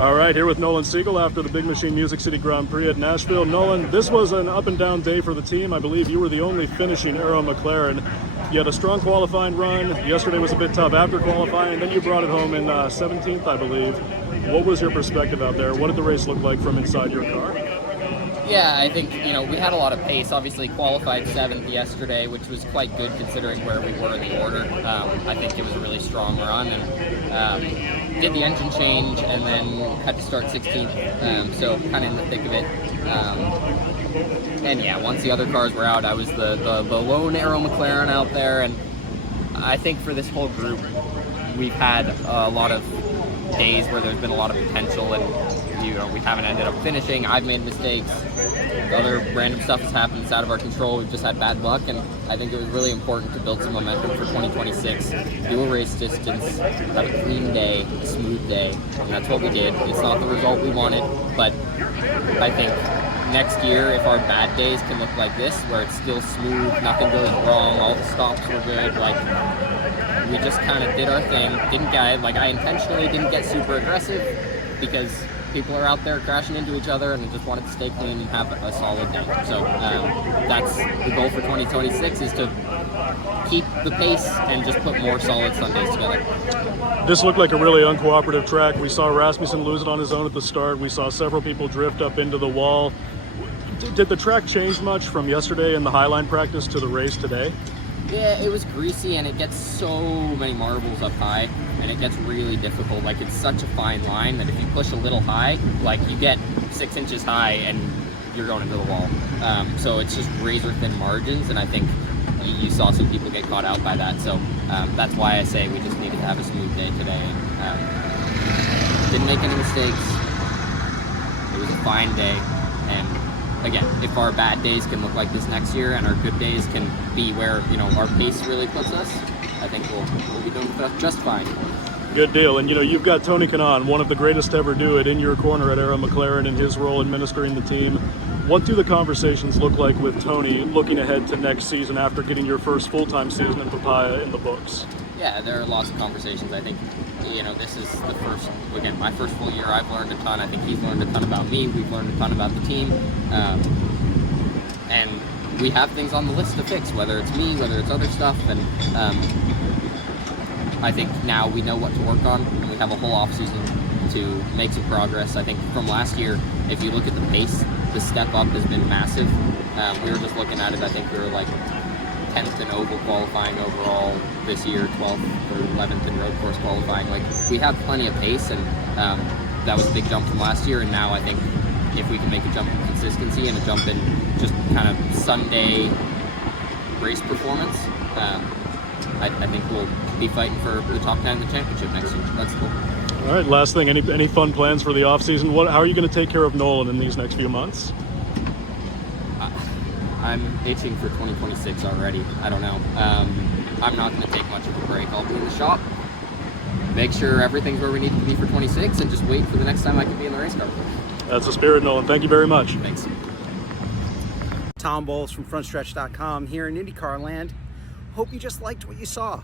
All right, here with Nolan Siegel after the Big Machine Music City Grand Prix at Nashville. Nolan, this was an up and down day for the team. I believe you were the only finishing Arrow McLaren. You had a strong qualifying run. Yesterday was a bit tough after qualifying, and then you brought it home in 17th, I believe. What was your perspective out there? What did the race look like from inside your car? Yeah, I think, we had a lot of pace. Obviously qualified 7th yesterday, which was quite good considering where we were in the order. I think it was a really strong run, and did the engine change and then had to start 16th, so kind of in the thick of it. And yeah, once the other cars were out, I was the lone Arrow McLaren out there, and I think for this whole group, we've had a lot of days where there's been a lot of potential, and we haven't ended up finishing. I've made mistakes. Other random stuff has happened. It's out of our control. We've just had bad luck, and I think it was really important to build some momentum for 2026. Do a race distance, have a clean day, a smooth day, and that's what we did. It's not the result we wanted, but I think next year, if our bad days can look like this, where it's still smooth, nothing goes wrong, all the stops were good, we just kind of did our thing. I intentionally didn't get super aggressive because people are out there crashing into each other, and I just wanted to stay clean and have a solid day. So that's the goal for 2026, is to keep the pace and just put more solid Sundays together. This looked like a really uncooperative track. We saw Rasmussen lose it on his own at the start. We saw several people drift up into the wall. Did the track change much from yesterday in the highline practice to the race today? Yeah, it was greasy, and it gets so many marbles up high, and it gets really difficult. It's such a fine line that if you push a little high, you get 6 inches high and you're going into the wall. So it's just razor thin margins, and I think you saw some people get caught out by that. So that's why I say we just needed to have a smooth day today. Didn't make any mistakes. It was a fine day, and again, if our bad days can look like this next year and our good days can be where, our pace really puts us, I think we'll be doing just fine. Good deal. And, you've got Tony Kanaan, one of the greatest to ever do it, in your corner at Arrow McLaren in his role administering the team. What do the conversations look like with Tony looking ahead to next season after getting your first full-time season in Papaya in the books? Yeah, there are lots of conversations. I think, this is my first full year. I've learned a ton. I think he's learned a ton about me. We've learned a ton about the team. And we have things on the list to fix, whether it's me, whether it's other stuff. And I think now we know what to work on, and we have a whole offseason to make some progress. I think from last year, if you look at the pace, the step up has been massive. We were just looking at it. I think we were 10th in oval qualifying overall this year, 12th or 11th in road course qualifying. We have plenty of pace, and that was a big jump from last year. And now I think if we can make a jump in consistency and a jump in just kind of Sunday race performance, I think we'll be fighting for the top 10 in the championship next year. That's cool. All right, last thing, any fun plans for the off season? How are you going to take care of Nolan in these next few months? I'm itching for 2026 already. I don't know. I'm not going to take much of a break. I'll be in the shop, make sure everything's where we need it to be for 26, and just wait for the next time I can be in the race car. That's the spirit, Nolan. Thank you very much. Thanks. Tom Bowles from Frontstretch.com here in IndyCar land. Hope you just liked what you saw.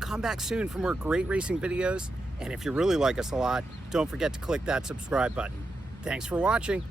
Come back soon for more great racing videos. And if you really like us a lot, don't forget to click that subscribe button. Thanks for watching.